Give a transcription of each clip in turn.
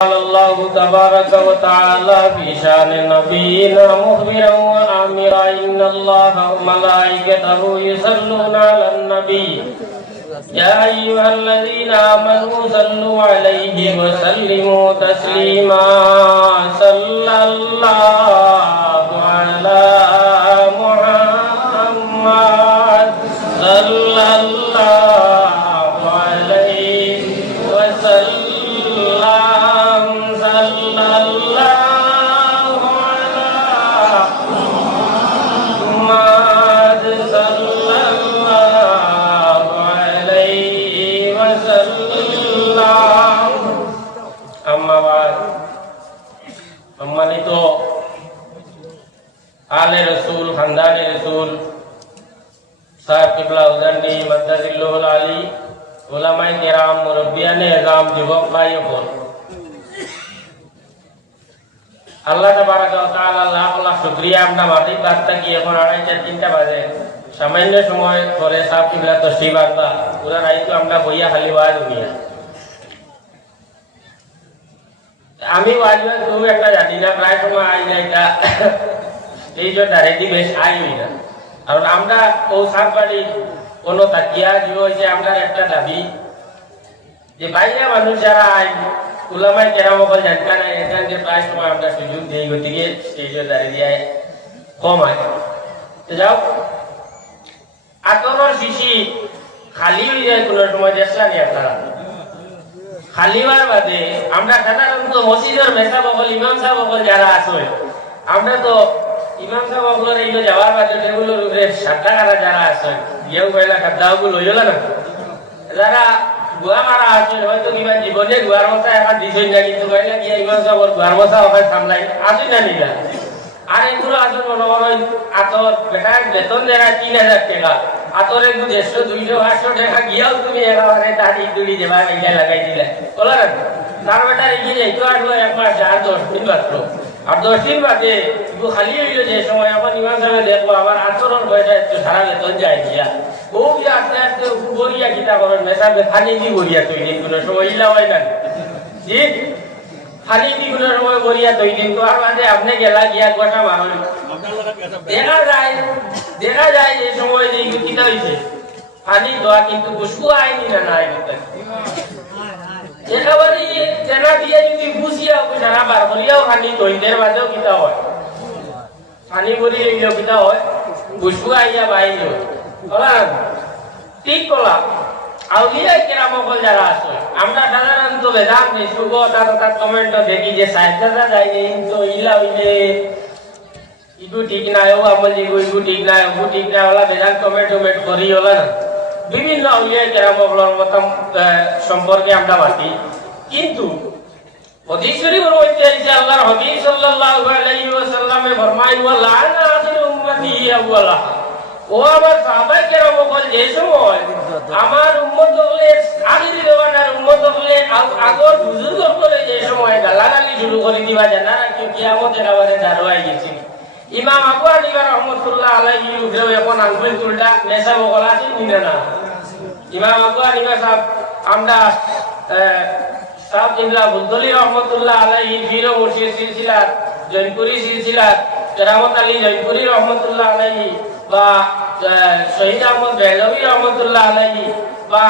الله تبارك وتعالى في شان نبينا مخبرا وآمرا إن الله وملائكته يصلون على النبي يا أيها الذين آمنوا صلوا عليه وسلموا تسليما صلى الله على محمد صلى الله عليه وسلم সম্মানিত আলে রসুল খানদানে রসুল সাহেব কিবলা উজানি মাদ্দাজিল্লাহুল আলী উলামায়ে কেরাম মুরব্বিয়ানে এজাম যুবক ভাই বোন আল্লাহ তাবারাক ওয়া তাআলা লাখ লাখ শুকরিয়া আমরা মাটি বার্তা কি এখন 2:30-3টা বাজে সামান্য সময় পরে সাহেব কিবলা তশরিফ আনবা পুরা রাইতো আমরা বইয়া খালি ওয়াজ হইয়া আমি ওয়াজ তুমি একটা জানি না প্রায় সময় আই না এটা এই জন্য রেডি বেশ আই হই না কারণ আমরা ও সারবাড়ি কোনো তাকিয়া যে হয়েছে আমরা একটা দাবি যে বাইরে মানুষ যারা আই উলামায়ে কেরাম বল জানকা না এখান যে প্রায় সময় আমরা সুযোগ দেই গতিকে স্টেজে দাঁড়িয়ে কম হয় তো যাও আতরের শিশি খালি হয়ে যায় কোনো সময় চেষ্টা নিয়ে আপনারা খালি হওয়ার বাদে আমরা সাধারণত মসজিদের মেসা বকল ইমাম সাহেব বকল যারা আছে আমরা তো ইমাম সাহেব বকলের এইগুলো যাওয়ার বাদে এগুলোর উপরে সাতটাকারা যারা আছে ইয়েও পয়লা খাদ্দাগুলো হইল না যারা গুয়া মারা আছে হয়তো কিবা জীবনে গুয়ার মশা এখন দিছই না কিন্তু কইলা গিয়ে ইমাম সাহেব গুয়ার মশা ওখানে সামলাই আসুন না নিলা আর এগুলো আসুন মনে হয় আতর বেটার বেতন দেয় 3000 টাকা আতরে 150-200-500 টাকা গিয়াও তুমি একেবারে দাড়ি দুড়ি দেবা ইয়া লাগাই দিলে বলো না তার বেটা এগিয়ে যাইতো আসলো 1 মাস আর 10 দিন মাত্র আর 10 দিন বাদে খালি হইলো যে সময় আমার ইমাম সাহেব দেখবো আমার আচরণ বয়সা একটু সারা বেতন যায় গিয়া বউ গিয়া আস্তে আস্তে বরিয়া কিতা করেন মেসাবে খালি দি বরিয়া তৈরি কোনো সময় ইলা হয় না জি খালি দি কোনো সময় বরিয়া তৈরি তো আর মাঝে আপনি গেলা গিয়া গোটা মারল দেখা যায় এই সময় যে কিতা হইছে খালি দোয়া কিন্তু খুশবু আইনি না নাই একেবারে চেনা দিয়ে যদি বুঝিয়া সারা বার করিয়াও খালি দৈদের বাদেও কিতা হয় পানি বলি এগুলো কিতা হয় খুশবু আইয়া বাইরে ঠিক কলা আউলিয়া কেরাম বকল যারা আছে আমরা সাধারণত বেদান ফেসবুক তার কমেন্ট দেখি যে সাহিত্যটা যায় তো ইলা হইলে ইগু ঠিক নাই ও আমল ইগু ঠিক নাই ও ঠিক নাই ওলা বেদান কমেন্ট করি ওলা না বিভিন্ন আউলিয়া কেরাম বকলর মত সম্পর্কে আমরা বাতি কিন্তু হাদিস শরীফের মধ্যে আছে আল্লাহর হাবিব সাল্লাল্লাহু আলাইহি ওয়াসাল্লামে ফরমায়েন ওয়া লানা আখির উম্মতি আউয়ালা ও আমার সাহাবায়ে কেরাম বকল যে সময় আমার উম্মত হলে আখির জমানার উম্মত হলে আগর বুজুর্গ করে যে সময় গালাগালি শুরু করে দিবা জানা কি কিয়ামতের আওয়াজে দাঁড় হয়ে গেছে ইমাম আবু হানিফা রাহমাতুল্লাহ আলাইহি উঠেও এখন আঙ্গুল তুলটা নেশা বকল আছে না ইমাম আবু হানিফা সাহেব আমরা সাহেব ইমলা বুদ্দলি রহমতুল্লাহ আলাইহি ফির মুর্শিদ সিলসিলা জয়পুরি সিলসিলা কেরামত আলী জয়পুরি রহমতুল্লাহ আলাইহি বা শহীদ আহমদ বেহলভী রহমতুল্লাহ আলাইহি বা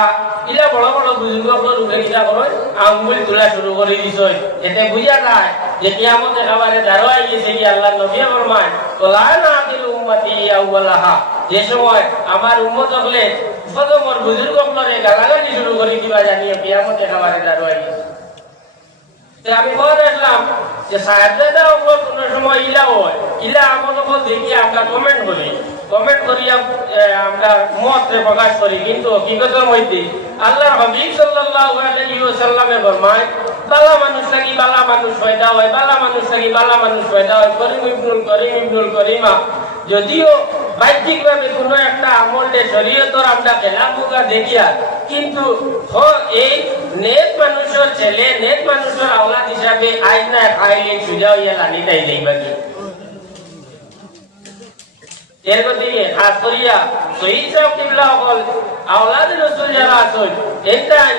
ইলা বড় বড় বুজুর্গর উপরে কিতা করে আঙ্গুল তোলা শুরু করে দিছে এতে বুঝা যায় যে কিয়ামত একেবারে দাঁড় হয়ে গেছে কি আল্লাহ নবী ফরমান ওয়ালানা আখির উম্মতি আউয়ালাহা যে সময় আমার উম্মত হলে প্রথমর বুজুর্গরে গালাগালি শুরু করে দিবা জানিয়ে কিয়ামত একেবারে দাঁড় হয়ে গেছে আমি বলে আসলাম যে সাহেবজাদা ওগুলো কোনো সময় ইলা হয় ইলা আমাকে দেখি আমরা কমেন্ট করি আমরা মত প্রকাশ করি কিন্তু হকিকতের মধ্যে আল্লাহর হাবিব সাল্লাল্লাহু আলাইহি ওয়াসাল্লামের ফরমান বালা মানুষ লাগি বালা মানুষ পয়দা হয় বালা মানুষ লাগি বালা মানুষ পয়দা হয় করিম ইবনুল করিমা যদিও বাহ্যিকভাবে কোনো একটা আমলে শরীয়তর আমরা খেলাফুকা দেখিয়া কিন্তু এই নেক মানুষের ছেলে নেক মানুষের আওলাদ হিসাবে আইন না খাইলে সুজা হইয়া লানি তাই যাইবা কি এর গতিকে খাস করিয়া শহীদ সাহেব কিবলা হল আওলাদ রাসূল যারা আছেন এইটাই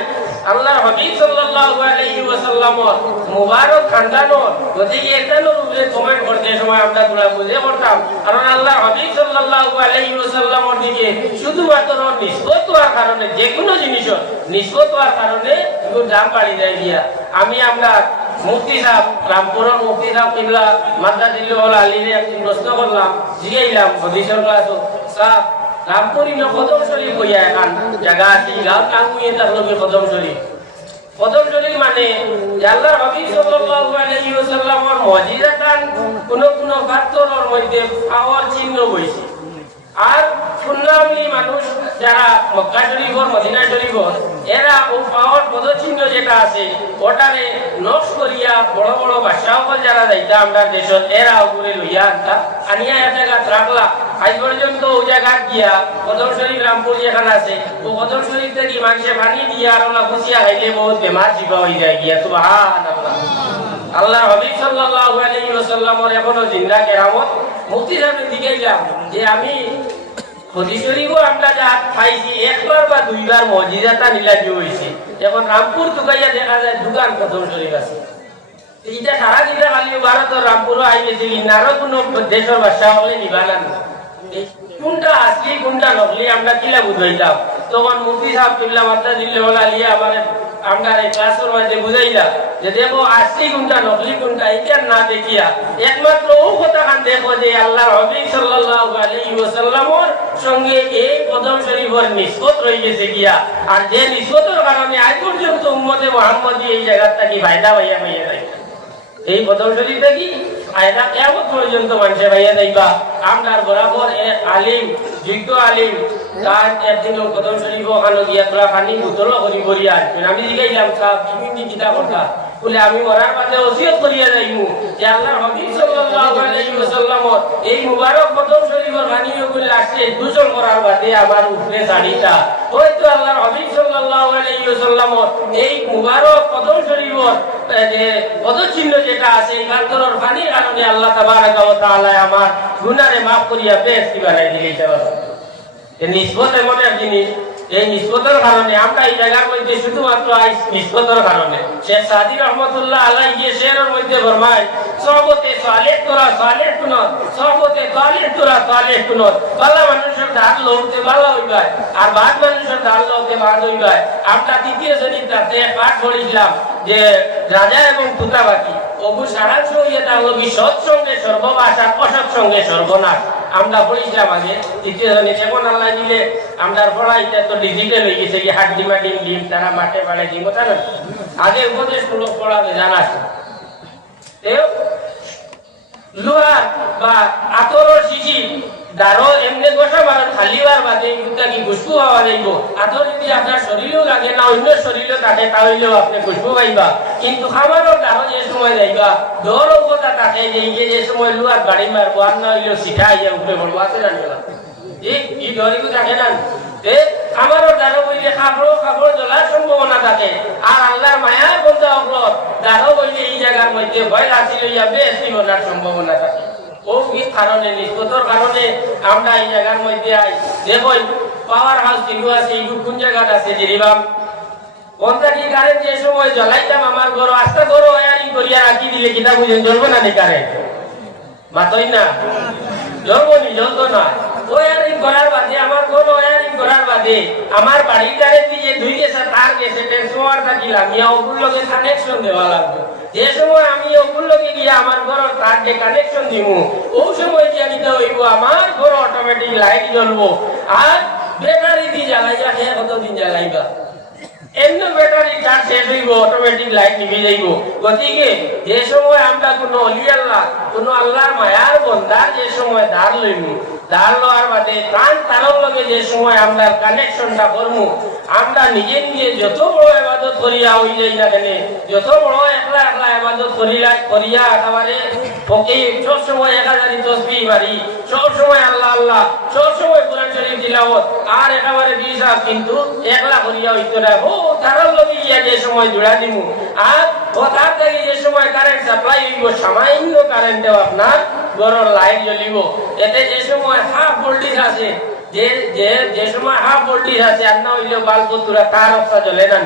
আল্লাহর হাবিব সাল্লাল্লাহু আলাইহি ওয়াসাল্লামর মুবারক খানদানর গতিকে এটানোর উপরে কমেন্ট করতে সময় আমরা পুরো বুঝে পড়তাম কারণ আল্লাহর হাবিব সাল্লাল্লাহু আলাইহি ওয়াসাল্লামর দিকে শুধুমাত্র নিসবত হওয়ার কারণে যে কোনো জিনিসের নিসবত হওয়ার কারণে একটু দাম বাড়ি যায় গিয়া আমি আমরা মুফতি সাহেব রামপুরের মুফতি সাহেব কিবলা মাদ্রাসুল আলীরে একটি প্রশ্ন করলাম জিগাইলাম হদিসের ক্লাস সাহেব রামপুরি ন কদম শরীফ হইয়া এখন জায়গা আছে গাঁও টাঙ্গুয়ে তার লোকে কদম শরীফ মানে আল্লাহর হাবিব সাল্লাল্লাহু আলাইহি ওয়াসাল্লামের মুজিজাতান কোন কোন পাথরের মধ্যে পাওয়ার চিহ্ন বইছে আর সুন্নামী মানুষ যারা মক্কা শরীফর মদিনা শরীফর এরা ও পাওয়ার পদচিহ্ন যেটা আছে ওটারে নকশ করিয়া বড় বড় বাদশাহল যারা যাইতা আমরা দেশত এরা উপরে লইয়া আনতা আনিয়া এক জায়গা রাখলা আজ পর্যন্ত ও জায়গা গিয়া কদম শরীফ রামপুর যেখানে আছে ও কদম শরীফ থেকে মানুষে পানি দিয়া আর ওলা খুশিয়া খাইলে বহুত বেমার চিপা হয়ে যায় গিয়া সুবহানাল্লাহ আল্লাহ হাবিব সাল্লাল্লাহু আলাইহি ওয়াসাল্লামের এখনো জিন্দা কেরামত মুফতি সাহেবের দিকে যাও যে আমি হাদিস শরীফও আমরা যা খাইছি একবার বা দুইবার মুজিজাতা নিলাজি হইছে এখন রামপুর দুকাইয়া দেখা যায় দোকান কদম শরীফ আছে এইটা সারা দিনে খালি ভারতের রামপুরও আই গেছে ইনারও কোনো দেশের ভাষা হলে নিবানা কোনটা আসলি কোনটা নকলি আমরা কিলা বুঝাইতাম তখন মুফতি সাহেব কিবলা মাদ্রাসুল আলিয়া আমার আমরা এই ক্লাসের মধ্যে বুঝাইলাম যে দেখো আসলি কোনটা নকলি কোনটা এটা না দেখিয়া একমাত্র ও কথাখান দেখো যে আল্লাহর হাবিব সাল্লাল্লাহু আলাইহি ওয়াসাল্লামের সঙ্গে এই কদম শরীফের নিসবত রয়ে গেছে গিয়া আর যে নিসবতের কারণে আজ পর্যন্ত উম্মতে মুহাম্মদী এই জায়গাটা কি ফায়দা পাইয়া যায় এই কদম শরীফে কি ফায়দা কিয়ামত পর্যন্ত মানুষে পাইয়া যাইবা আমরা বরাবর আলিম যোগ্য আলিম তার একদিন কদম শরীফ ওখানে গিয়া তোরা পানি বোতল করি করিয়া আসবেন আমি জিগাইলাম সাহেব তুমি কিতা কথা বলে আমি মরার মাঝে ওসিয়ত করিয়া যাইমু যে আল্লাহর হাবিব সাল্লাল্লাহু আলাইহি ওয়াসাল্লামের এই মুবারক কদম শরীফের পানিও বলে আসছে দুজন করার বাদে আমার উপরে শাড়িটা হয়তো আল্লাহর হাবিব সাল্লাল্লাহু আলাইহি ওয়াসাল্লামের এই মুবারক কদম শরীফের যে পদচিহ্ন যেটা আছে এই কান্তরের পানির কারণে আল্লাহ তাবারাকা ওয়া তাআলা আমার গুনাহে maaf করিয়া বেহেশতি বানাই দিয়েছে এই নিসবত এমন এক জিনিস এই নিসবতের কারণে আমরা এই জায়গার মধ্যে শুধুমাত্র এই নিসবতের কারণে শেখ সাদি রহমতুল্লাহ আলাইহি যে শেরের মধ্যে ফরমায় সহবতে সালেহ তোরা সালেহ কুনত সহবতে সালেহ তোরা সালেহ কুনত ভালো মানুষের ধার লওতে ভালো হইবা আর বাদ মানুষের ধার লওতে বাদ হইবা আমরা দ্বিতীয় শরীরটাতে পাঠ পড়িলাম যে রাজা এবং পুতাবাকি ওগু সারাংশ হইয়া তার লগি সৎসঙ্গে সর্ববাস আর অসৎসঙ্গে সর্বনাশ আমরা পড়িছিলাম আগে তৃতীয় জনে এখন আল্লাহ দিলে আমরা পড়াইতে তো ডিজিটাল হয়ে গেছে কি হাট ডিমা ডিম ডিম তারা মাঠে পাড়ে ডিম ওটা না আগে উপদেশমূলক পড়াবে জানাস লোহার বা আতরের শিশি দারো এমনি গোসা মারণ খালিবার বাদে ইটা কি খুশবু হওয়া যাইব আতর যদি আপনার শরীরেও লাগে না অন্য শরীরেও থাকে তাহলেও আপনি খুশবু পাইবা কিন্তু খাবারও দারো যে সময় যাইবা ডর অবতা থাকে যে সময় লোহার গাড়ি মারবো আর না হইলেও শিখা ইয়া উপরে পড়বো আছে জানি না এই ডরিও থাকে না আমারও দারো বইলে খাবো জ্বলার সম্ভাবনা থাকে আর আল্লাহর মায়ার বন্ধা অগ্রত দারো বইলে এই জায়গার মধ্যে ভয় রাখি লইয়া বেশি বলার সম্ভাবনা থাকে ও কি কারণে নিষ্পত্তর কারণে আমরা এই জায়গার মধ্যে আই দেখো পাওয়ার হাউস কিন্তু আছে এই কোন জায়গাটা আছে জিরিবাম কোনটাকি কারেন্ট যে সময় জ্বলাইতাম আমার ঘর আস্তে ঘর ওয়ারিং করিয়া রাখি দিলে কিনা বুঝেন জ্বলবো না নি কারেন্ট মাতই না জ্বলবো নি জ্বলতো না ওয়ারিং করার বাদে আমার ঘর ওয়ারিং করার বাদে আমার বাড়ির কারেন্ট দিয়ে দুই গেছে তার গেছে ট্রান্সফরমার থাকিলাম ইয়া ওগুলোর লগে কানেকশন দেওয়া লাগবে যে সময় আমি ওগুলোর লগে গিয়ে আমার ঘর তার যে কানেকশন দিমু ওই সময় যে নিতে হইব আমার ঘর অটোমেটিক লাইট জ্বলবো আর ব্যাটারি দিয়ে জ্বালাইয়া খেয়ে কতদিন জ্বালাইবা এমনি ব্যাটারি চার্জ শেষ হইব অটোমেটিক লাইট নিভে যাইব গতিকে যে সময় আমরা কোনো অলি আল্লাহ কোনো আল্লাহর মায়ার বন্দার যে সময় ধার লইমু ধার লওয়ার বাদে প্রাণ তারর লগে যে সময় আমরা কানেকশনটা করমু আমরা নিজে নিজে যত বড় ইবাদত করিয়া হই যাই না কেন যত বড় একলা একলা ইবাদত করিয়া একেবারে ফকির সব সময় 1000 তাসবিহ মারি সব সময় আল্লাহ আল্লাহ সব সময় কোরআন শরীফ তিলাওয়াত আর একেবারে বিশাল কিন্তু একলা করিয়া হইতো না ও তারর লগে গিয়া যে সময় জোড়া দিমু আর ও তার থেকে যে সময় কারেন্ট সাপ্লাই হইব সামান্য কারেন্টেও আপনার গরুর লাইট জ্বলিব এতে যে সময় হাফ ভোল্টেজ আছে যে সময় হাফ ভোল্টেজ আছে আর না হইলে বাল্ব তুরা তার অবস্থা জ্বলে না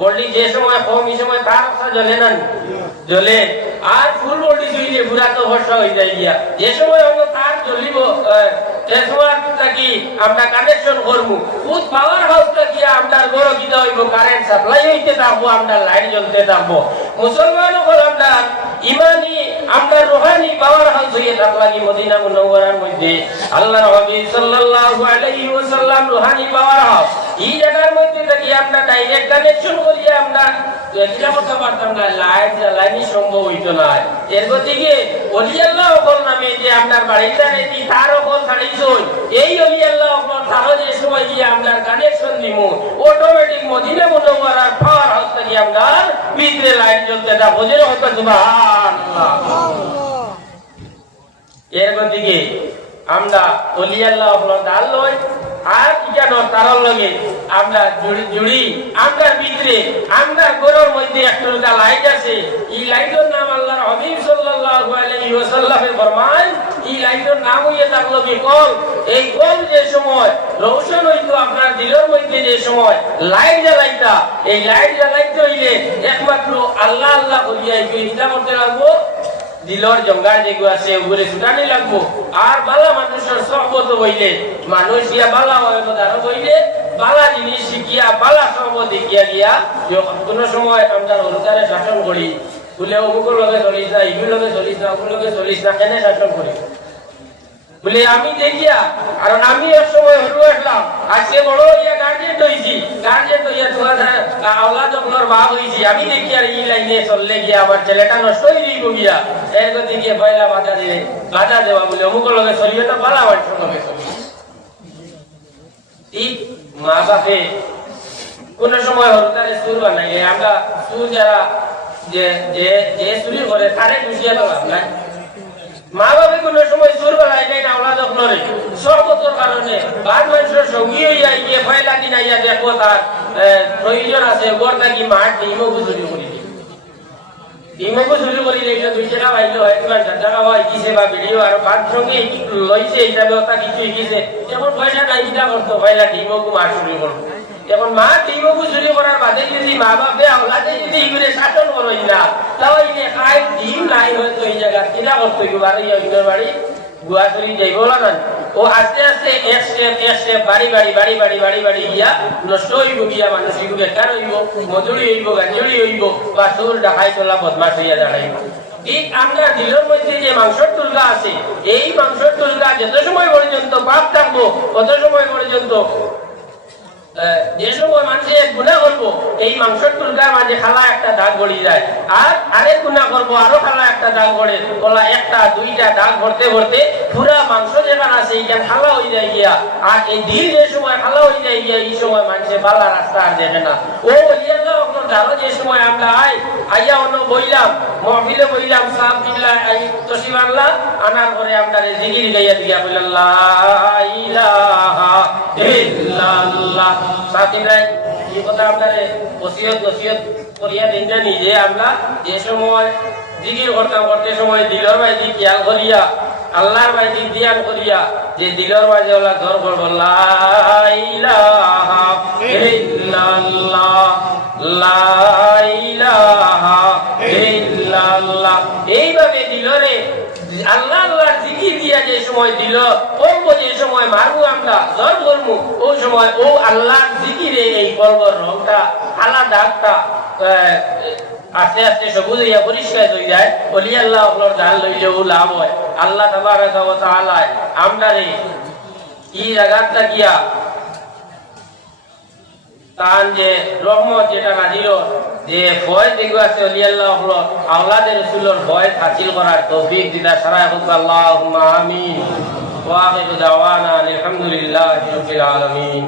ভোল্টেজ যে সময় কম এই সময় তার অবস্থা জ্বলে না জ্বলে আর ফুল ভোল্টেজ হইলে পুরা তো ভরসা হয়ে যায় গিয়া যে সময় অন্য তার জ্বলিব সে সময় কি আমরা কানেকশন করবো খুব পাওয়ার হাউসটা কি আমরা গরু কিনা হইব কারেন্ট সাপ্লাই হইতে থাকবো আমরা লাইট জ্বলতে থাকবো মুসলমান হল আমরা ইমানি আমরা রুহানি পাওয়ার হাউস হইতে থাকলা কি মদিনা মুনাওয়ারার মধ্যে আল্লাহর হাবিব সাল্লাল্লাহু আলাইহি ওয়াসাল্লাম রুহানি পাওয়ার হাউস এই জায়গার মধ্যে থাকি আমরা ডাইরেক্ট কানেকশন করি আমরা এটা করতে পারতাম না লাইট জ্বালানি সম্ভব হইতো না এর গতিকে ওলি আল্লাহ ওপর নামে যে আপনার বাড়িটা রেডি তার ওপর ছাড়িয়েছই এই ওলি আল্লাহ ওপর তারও যে সময় গিয়ে আপনার কানেকশন দিব অটোমেটিক মদিনা মুনাওয়ারার পাওয়ার হাউস থেকে আপনার ভিতরে লাইট জ্বলতে তা বুঝে হয়তো সুবহানাল্লাহ এর গতিকে আমরা ওলি আল্লাহ ওপর দাল লই আর কেন তার লগে আমরা জুড়ি আমরা ভিতরে আমরা গরুর মধ্যে একটা লাইট আছে এই লাইটের নাম আল্লাহর হাবিব সাল্লাল্লাহু আলাইহি ওয়াসাল্লামের ফরমান এই লাইটের নাম হইয়া থাকলো কি কল এই কল যে সময় রোশন হইতো আপনার দিলের মধ্যে যে সময় লাইট জ্বালাইতা এই লাইট জ্বালাইতে হইলে একমাত্র আল্লাহ আল্লাহ করিয়া এটা করতে লাগবো দিলর জঙ্গার যেগুলো আছে ওগুলো ছুটানি লাগবো আর বালা মানুষের সহবত হইলে মানুষ গিয়া বালা দারো হইলে বালা জিনিস শিখিয়া বালা সহবত দেখিয়া গিয়া কোন সময় আমরা অনুসারে শাসন করি বলে অমুকের লগে চলিস না ইগুর লগে চলিস না ওগুর লগে চলিস না কেন শাসন করি বলে আমি দেখিয়া কারণ আমি এক সময় হলু আসলাম আজকে বড় হইয়া গার্জেন্ট হইছি গার্জেন্ট হইয়া তোমার আওলাদ আপনার ভাব হইছি আমি দেখি আর এই লাইনে চললে গিয়া আমার ছেলেটা নষ্ট হয়ে দিব গিয়া এর গতি গিয়ে পয়লা বাধা দেওয়া বলে অমুকের লগে চলিয়ে তো পালা মানুষের লগে চলি ঠিক মা বাপে কোন সময় হরতারে সুর বানাইলে আমরা সুর যারা যে চুরি করে তারে খুশিয়া তো লাভ নাই মা বাবা কোন সময় সুর বানাই যায় না ওলা যত্নরে সর্বতর কারণে বাদ মানুষের সঙ্গী হইয়া গিয়ে পয়লা দিন আইয়া দেখো তার প্রয়োজন আছে ওর নাকি মাঠ ডিমও চুরি করি ডিমও চুরি করি দেখলে দুই টাকা পাইলে হয় টাকা হয় কিসে বা ভিডিও আর বাদ সঙ্গে লইছে এটা ব্যবস্থা কিছু শিখিছে এখন পয়সা নাই কিনা করতো পয়লা ডিমও মাঠ চুরি করতো এখন মা ডিমও চুরি করার বাদে যদি মা বাপে আওলাদে যদি এগুলো শাসন করই না তাও এই খাই ডিম নাই হয়তো এই জায়গা কিনা করতো বাড়ি বাড়ি গুয়া চুরি যাইব না ও আস্তে আস্তে এক স্টেপ বাড়ি গিয়া নষ্ট হইব গিয়া মানুষ বেকার হইব মজুরি হইব গাঞ্জুরি হইব বা চোর ডাকাই তোলা বদমাশ হইয়া দাঁড়াইব ঠিক আমরা দিলের মধ্যে যে মাংসের টুলকা আছে এই মাংসের টুলকা যত সময় পর্যন্ত পাপ থাকবো তত সময় পর্যন্ত যে সময় মানুষে গুণা করবো এই মাংসের টুলকার মাঝে খালা একটা দাগ গড়ি যায় আর আরেক গুণা করবো আরো খালা একটা দাগ গড়ে বলা একটা দুইটা দাগ ভরতে ভরতে পুরা মাংস যেখানে আছে এইটা খালা হয়ে যায় গিয়া আর এই দিল যে সময় খালা হয়ে যায় গিয়া এই সময় মানুষে বালা রাস্তা আর দেখে না ও ধরো যে সময় আমরা আইয়া অন্য বইলাম মহফিলে বইলাম সাপ দিলা তসিব আনলা আনার পরে আমরা জিগির গাইয়া দিয়া বললাম লা ইলাহা ইল্লাল্লাহ সাথীরাই এই কথা আপনারে ওসিয়ত করিয়া দিন জানি যে আমরা যে সময় জিকির করতে সময় দিলর বাইজি খেয়াল করিয়া আল্লাহর বাইজি ধ্যান করিয়া যে দিলর বাইজি ওলা ঘর করবো লা ইলাহা ইল্লাল্লাহ লা ইলাহা ইল্লাল্লাহ এইভাবে দিলরে আল্লাহ আল্লাহর জিকির দিয়া যে সময় দিল করবো যে সময় মারবো আমরা জল করবো ওই সময় ও আল্লাহর জিকিরে এই কলবর রংটা আলা দাগটা আস্তে আস্তে সবুজ হইয়া পরিষ্কার হয়ে যায় ওলি আল্লাহ আপনার ধান লইলেও লাভ হয় আল্লাহ তাবারাকা ওয়া তাআলা আমরারে এই জায়গাটা গিয়া তান যে রহমত যেটা নাজিল যে ভয় দেখবে আছে ওলি আল্লাহ আপনার আওলাদের রাসূলের ভয় হাসিল করার তৌফিক দিদা সারায় হোক আল্লাহুম্মা আমিন ওয়া আখিরু দাওয়ানা আলহামদুলিল্লাহি রাব্বিল আলামিন।